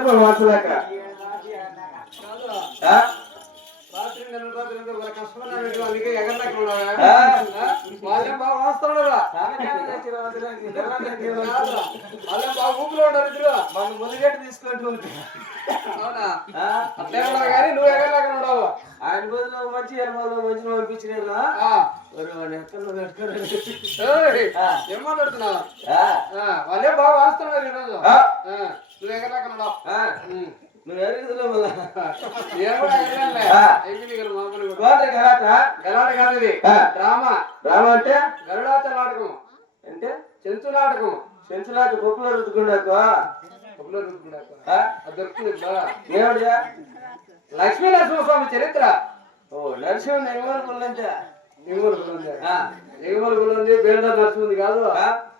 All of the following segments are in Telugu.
చెప్పు మార్చలేక అందుకే ఎగరలేక వాళ్ళే బాగా వస్తున్నాడు వాళ్ళే బాగా ఊపిలో ఉన్నారు ఇద్దరు మన ముందుగట్టు తీసుకుంటూ అవునా అట్లే ఉన్నావు కానీ నువ్వు ఎగరలేక ఉన్నావు ఆయన బదులు మంచి ఆయన బదులు మంచి పంపించినా ఏం మాట్లాడుతున్నావు వాళ్ళే బాగా వస్తున్నారు ఈరోజు నువ్వు ఎగరలేక ఉన్నావు నువ్వు ఎరుగుదలో మళ్ళా గలాట కాదు ఇది డ్రామా డ్రామా అంటే గరుడాత నాటకం అంటే చెంచు నాటకం చెంచులాట కుప్పలో రుద్దుకున్నాక దొరుకుతుంది ఏమిడియా లక్ష్మీ నరసింహస్వామి చరిత్ర ఓ నరసింహ ఎగుమల పుల్లంటే ఎగుమల పుల్లంది బేల్దార్ నరసింహుంది కాదు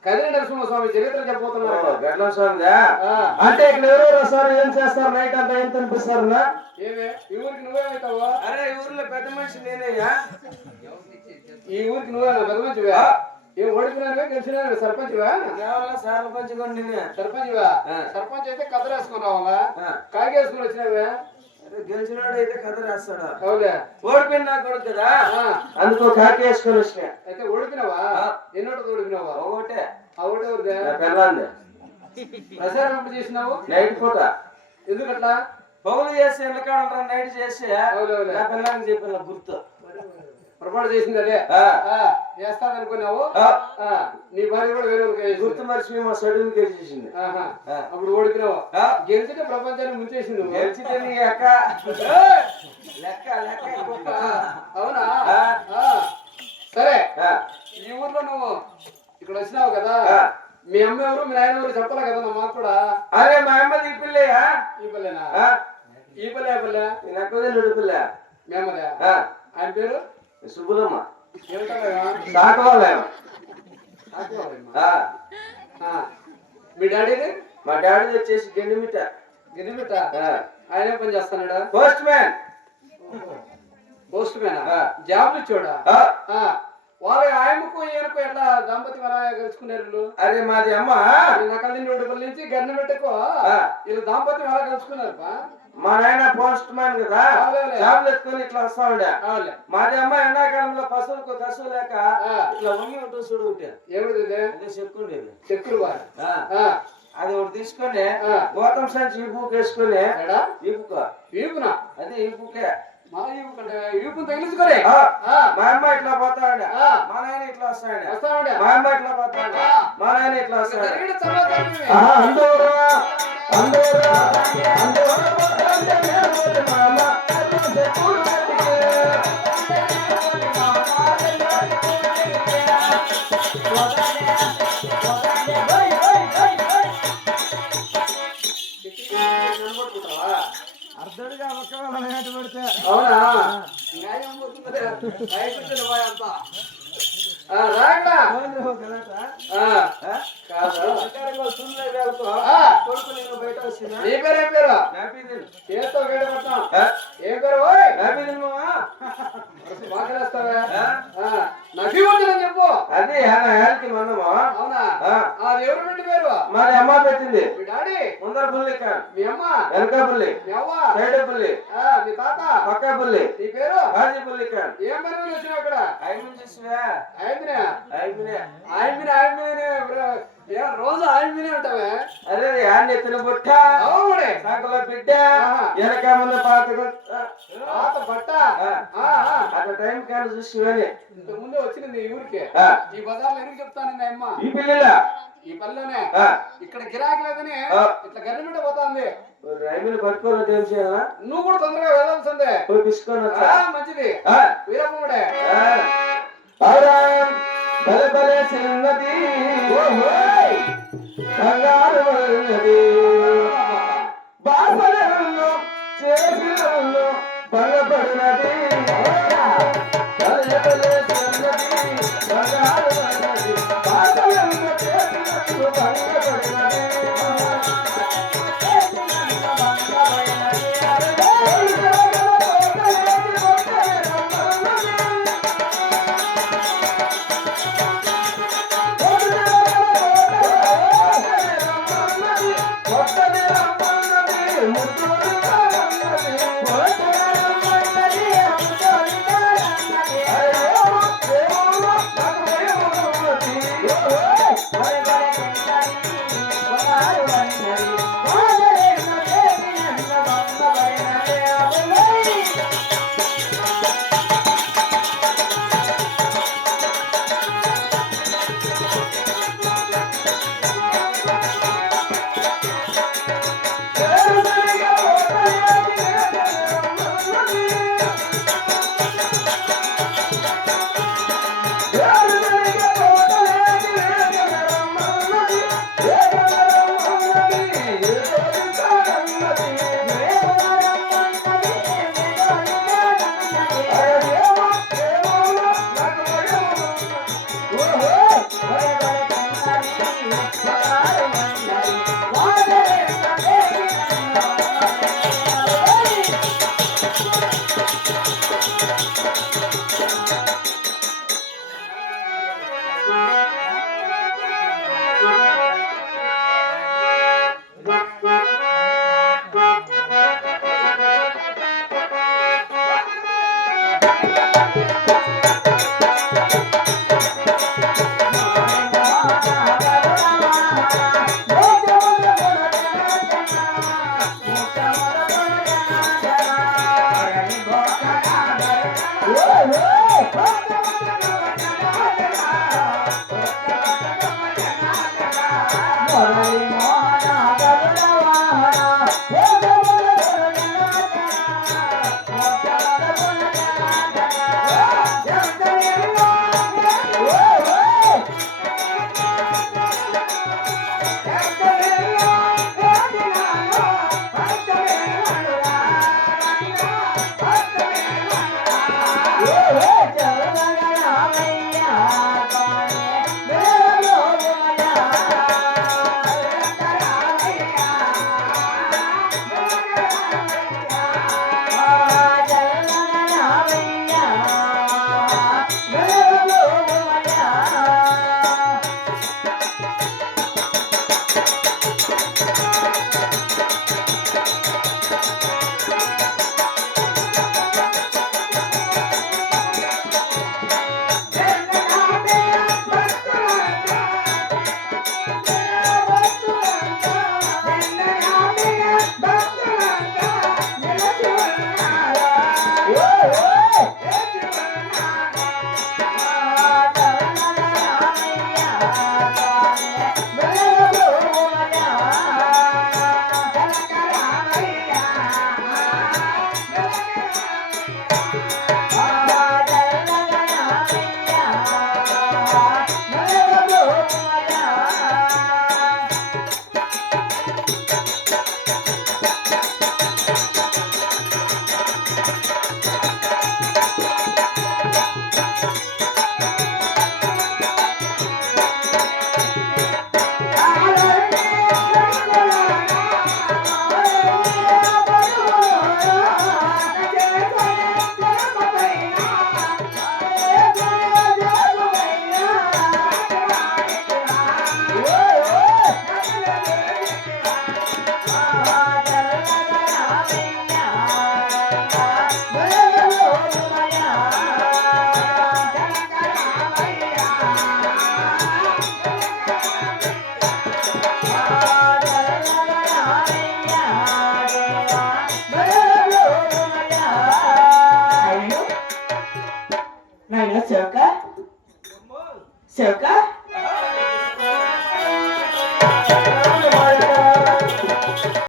కదిరి నరసింహస్వామి చరిత్ర చెప్పబోతున్నారు గట్ల స్వామి అంటే ఇక్కడ ఎవరెవరు వస్తారు ఏం చేస్తారు నైట్ అంతా ఏం కనిపిస్తారు ఏమే ఈ ఊరికి నువ్వేమవుతావు అరే ఈ ఊర్లో పెద్ద మనిషి నేనయ్యా ఈ ఊరికి నువ్వే పెద్ద మనిషివా ఏం ఓడిపోయినా గెలిచినా సర్పంచ్వా కేవలం సర్పంచ్ కొండి సర్పంచ్వా సర్పంచ్ అయితే కథ రాసుకుని రావాలా కాగేసుకుని వచ్చినావే గెలిచినాడు అయితే కథ రాస్తాడు అవులే ఓడిపోయిన నా కొడుకు కదా అందుకో కాకి వేసుకొని వచ్చిన అయితే ఓడిపోయినావా ఎన్నోటి ఓడిపోయినావా ఒకటే ఆ ఒకటే ఊరిదే పెళ్ళాంది ప్రసారం ఎప్పుడు చేసినావు నైట్ పూట ఎందుకట్లా పౌలు చేసి ఎల్లకాడ నైట్ చేసి నా పిల్లలకి చెప్పిన గుర్తు పొరపాటు చేసింది అదే చేస్తాదనుకున్నావు నీ భార్య కూడా వేరే గుర్తు మర్చిపోయి మా సడువులు గెలిచేసింది అప్పుడు ఓడిపోయినావు గెలిచితే ప్రపంచాన్ని ముంచేసింది గెలిచితే నీ లెక్క లెక్క లెక్క అవునా సరే ఈ ఊర్లో నువ్వు ఇక్కడ వచ్చినావు కదా మీ అమ్మ ఎవరు మీ నాయన ఎవరు చెప్పాలి కదా నా మాకు కూడా అరే మా అమ్మది ఈ పిల్లయా ఈ పల్లెనా ఈ పల్లె ఆ పల్లె నాకు వదిలేడు పిల్ల మీ అమ్మదా ఆయన పేరు సుబ్బులమ్మ మీ డాడీని మా డాడీ వచ్చేసి గిన్నెమిట గిన్నెమిట ఆయన ఏం పని చేస్తున్నాడా postman postman job ఇచ్చోడా వాళ్ళ ఆయనకు ఈయనకు ఎట్లా దాంపత్యం ఎలా కలుసుకున్నారు అరే మాది అమ్మ నకలి నోడుపల్లి నుంచి గన్నెమిట్టకు వీళ్ళు దాంపత్యం ఎలా కలుసుకున్నారు మా నాయన పోస్ట్ మ్యాన్ కదా జాబ్ ఎత్తుకొని ఇట్లా వస్తా ఉండే మాది అమ్మ ఎండాకాలంలో పశువులకు కసువు లేక ఇట్లా వంగి ఉంటుంది చూడు ఒకటి ఏమిటి చెక్కుండేది చెక్కులు అది ఒకటి తీసుకొని గోతం సంచి ఈ బుక్ వేసుకొని ఈపునా అదే ఈ బుకే మా ఈపు తగిలించుకోలే మా అమ్మ ఇట్లా పోతాడు మా నాయన ఇట్లా వస్తాడు మా అమ్మ ఇట్లా పోతాడు మా నాయన ఇట్లా వస్తాడు అర్ధుడిగా పెడితే అవునా ఏ పేరు చేతో వేడ పడతాం ఏ పేరు నవ్వుతుందని చెప్పు అది మనము అవునా అది ఎవరు పెట్టి పేరు మాది అమ్మ పెట్టింది మీ డాడీ ముందర పుల్లి మీ అమ్మ వెనక పుల్లి మీ అవ్వ సైడ్ పుల్లి మీ తాత పక్క పుల్లి నీ పేరు బాజీ పుల్లి ఏం పేరు వచ్చినావు అక్కడ రోజు ఆయమినే ఉంటావే అరే ఎత్తిన బుట్ట సాకుల బిడ్డ వెనక ముందు పాత బట్ట అట్లా టైం కాదు చూసి ఇంత ముందే వచ్చింది ఈ ఊరికి ఈ బజార్లో ఎందుకు చెప్తాను అమ్మ ఈ పిల్లల ఈ పల్లెనే ఇక్కడ గిరాకీ లేదని ఇట్లా గర్రెమిట పోతాంది రైతులు పట్టుకోవాలి ఏం చేయాలా నువ్వు కూడా తొందరగా వెళ్ళాల్సిందే తీసుకొని మంచిది వీరమ్మడే భలే భలే సిన్నది బంగారు బాసలను చేసినను బలపడినది భలే భలే సిన్నది బంగారు బాసలను చేసినను బలపడినది Bye.